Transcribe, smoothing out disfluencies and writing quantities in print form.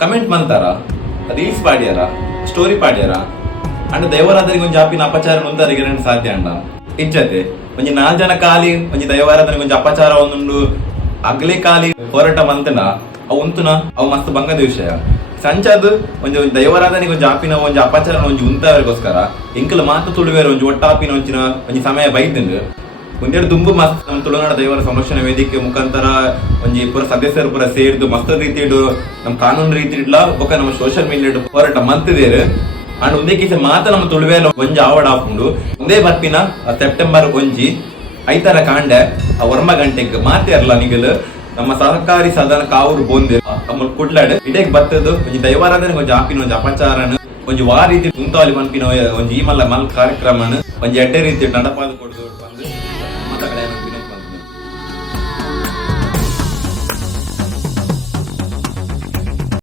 Comment ಮಾಡ್ತಾರ, reels ಪಾಡ್ಯಾರ, story ಪಾಡ್ಯಾರ and ದೈವರಾಧನೆಗೆ ಒಂಜಿ ಆಪಿನ ಅಪಚಾರ ನೊಂದರಿಗೆ ಸಾಧ್ಯ ಅಂಡ ಇಜ್ಜತೆ ಒಂಜಿ 4 ಜನ ಕಾಲಿ ಒಂಜಿ ದೈವರಾಧನೆಗೆ ಒಂಜಿ ಅಪಚಾರ ಒಂದುಂಡು ಅಗ್ಲೆ ಕಾಲಿ ಹೋರಾಟ ಮಂತನ ಅವು ಉಂತುನ ಅವು ಮಸ್ತ್ ಬಂಗದ ವಿಷಯ. ಸಂಚಾದ್ ಒಂಜಿ ದೈವರಾಧನೆಗೆ ಒಂಜಿ ಆಪಿನ ಒಂಜಿ ಅಪಚಾರ ಒಂಜಿ ಉಂತವರಿಗೋಸ್ಕರ ಎಂಕಲ್ ಮಾತು ತುಳುವೇರ ಒಂಜಿ ಒಟ್ಟಾಪಿನ ಒಂಜಿ ಸಮಯ ಬೈದಿಂದ ಒಂದೆರಡು ದುಂಬು ಮಸ್ತ್ ನಮ್ಮ ತುಳುನಾಡ ದೈವರ ಸಂರಕ್ಷಣಾ ವೇದಿಕೆ ಮುಖಾಂತರ ಒಂಜಿ ಪೂರ ಸದಸ್ಯರು ಪೂರ ಸೇರ್ದು ಮಸ್ತ್ ರೀತಿಡು ನಮ್ಮ ಕಾನೂನು ರೀತಿಡ್ಲ ಬೊಕ ನಮ್ಮ ಸೋಷಿಯಲ್ ಮೀಡಿಯಾ ಹೋರಾಟ ಮಂತಿದೇರು ಅಂಡ್ ಒಂದೇ ಕಿಸ ಮಾತ ನಮ್ಮ ತುಳುವೇಲ ಒಂಜಿ ಆವಡ ಹಾಕೊಂಡು ಒಂದೇ ಬರ್ಪಿನ ಸೆಪ್ಟೆಂಬರ್ 1 ಐತರ ಕಾಂಡೆ ಆ ವರ್ಮ ಗಂಟೆಗೆ ಮಾತೇರ್ಲ ನಿಗಲು ನಮ್ಮ ಸಹಕಾರಿ ಸದನ ಕಾವೂರು ಬೋಂದಿರ್ ನಮ್ಮ ಕುಡ್ಲಾಡ್ ಇಡೇಕ್ ಬತ್ತದು ಒಂಜಿ ದೈವಾರಾಧನೆ ಒಂಜಿ ಆಪಿನ ಒಂಜಿ ಅಪಚಾರನ ಒಂಜಿ ವಾ ರೀತಿ ಉಂತಾವಲಿ ಮನ್ಪಿನ ಒಂಜಿ ಈ ಮಲ್ಲ ಕಾರ್ಯಕ್ರಮನ ಒಂಜಿ ಎಡ್ಡೆ ರೀತಿ ನಡಪಾದ ಕೊಡುದು